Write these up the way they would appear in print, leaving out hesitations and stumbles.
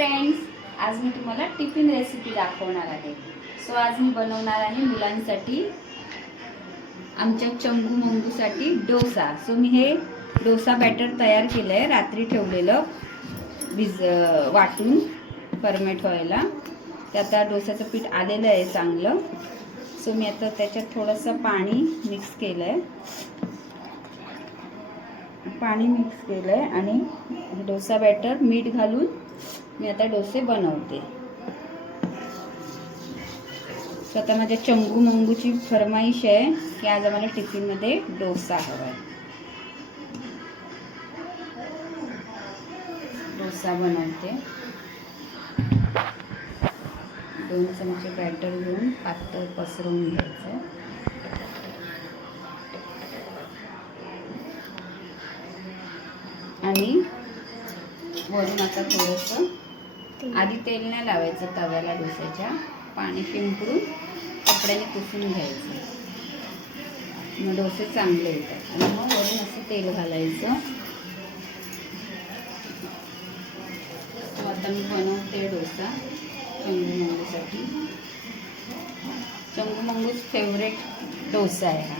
Friends, आज मी तुम्हाला tiffin recipe दाखवणार आहे. सो आज मी बनवणार आहे मुलांसाठी आमच्या चंगू मंगूसाठी डोसा. सो मी हे डोसा बॅटर तयार केलं आहे, रात्री ठेवलेलं वाटून फर्मेट व्हायला. ते आता डोसाचं पीठ आलेलं आहे चांगलं. सो मी आता त्याच्यात थोडंसं पाणी मिक्स केलं आहे, आणि डोसा बॅटर मीठ घालून मी आता डोसे बनवते. सो आता माझ्या चंगू मंगूची फरमाईश आहे की आज आम्हाला टिफिनमध्ये डोसा हवा आहे. डोसा बनवते. 2 चमचे बॅटर घेऊन पातळ पसरवून घ्यायचं. आणि वरून आता थोडंसं आधी तेल नाही लावायचं तव्याला, डोस्याच्या पाणी शिंपडून कपड्याने पुसून घ्यायचं, मग डोसे चांगले येतात. आणि मग वरून असं तेल घालायचं. आता मी बनवते डोसा चंगू मंगूसाठी. चंगू मंगूच फेवरेट डोसा आहे हा,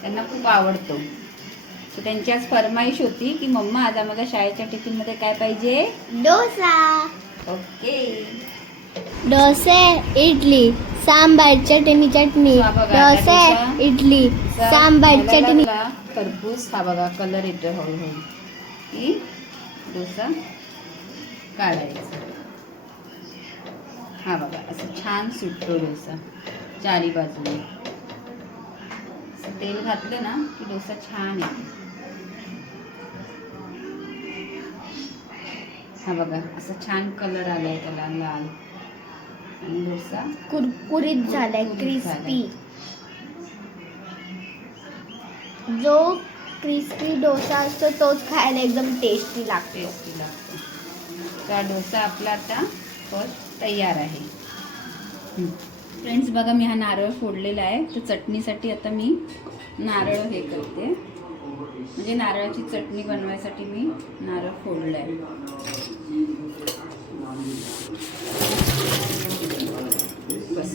त्यांना खूप आवडतो. सो त्यांची आज फरमाईश होती की मम्मा आज आम्हाला शाळेच्या टिफिनमध्ये काय पाहिजे? डोसा. ओके. डोसे, इडली, सांबार, चटणी. डोसे, इडली, सांबार, चटणी. खरपूस हा बघा कलर येतो हळूहळू की डोसा काढायचा. हा बघा असं छान सुटतो डोसा चारी बाजूने. तेल घातलं ना की डोसा छान येतो. हा बघा असं छान कलर आलाय त्याला, लाल, आणि डोसा कुरकुरीत झालाय, क्रिस्पी. जो क्रिस्पी डोसा असतो तोच खायला एकदम टेस्टी लागतो. तर डोसा आपला आता तयार आहे. फ्रेंड्स बघा, मी हा नारळ फोडलेला आहे. तर चटणीसाठी आता मी नारळ हे करते, म्हणजे नारळाची चटणी बनवायसाठी मी नारळ फोडलं आहे. बस,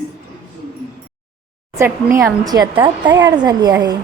चटणी आमची आता तयार झाली आहे.